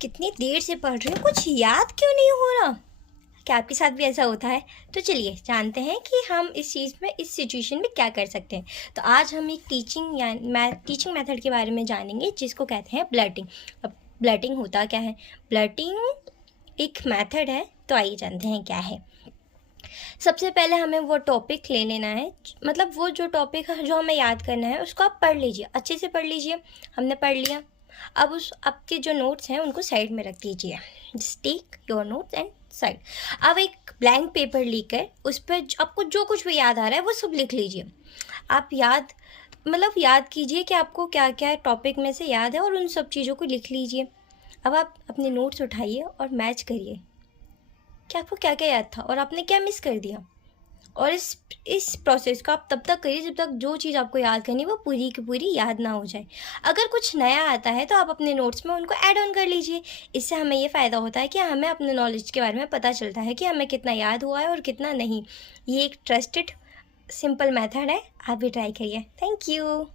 कितनी देर से पढ़ रही हूँ, कुछ याद क्यों नहीं हो रहा? क्या आपके साथ भी ऐसा होता है? तो चलिए जानते हैं कि हम इस चीज़ में, इस सिचुएशन में क्या कर सकते हैं। तो आज हम एक टीचिंग मेथड के बारे में जानेंगे जिसको कहते हैं ब्लर्टिंग। अब ब्लर्टिंग होता क्या है? ब्लर्टिंग एक मेथड है, तो आइए जानते हैं क्या है। सबसे पहले हमें वो टॉपिक ले लेना है, मतलब वो जो टॉपिक है जो हमें याद करना है उसको आप पढ़ लीजिए, अच्छे से पढ़ लीजिए। हमने पढ़ लिया, अब उस आपके जो नोट्स हैं उनको साइड में रख दीजिए। Just take your notes and side. अब एक ब्लैंक पेपर लेकर उस पर आपको जो कुछ भी याद आ रहा है वो सब लिख लीजिए। आप याद कीजिए कि आपको क्या क्या टॉपिक में से याद है और उन सब चीज़ों को लिख लीजिए। अब आप अपने नोट्स उठाइए और मैच करिए कि आपको क्या क्या याद था और आपने क्या मिस कर दिया। और इस प्रोसेस को आप तब तक करिए जब तक जो चीज़ आपको याद करनी है वो पूरी की पूरी याद ना हो जाए। अगर कुछ नया आता है तो आप अपने नोट्स में उनको ऐड ऑन कर लीजिए। इससे हमें ये फ़ायदा होता है कि हमें अपने नॉलेज के बारे में पता चलता है कि हमें कितना याद हुआ है और कितना नहीं। ये एक ट्रस्टेड सिंपल मेथड है, आप भी ट्राई करिए। Thank you.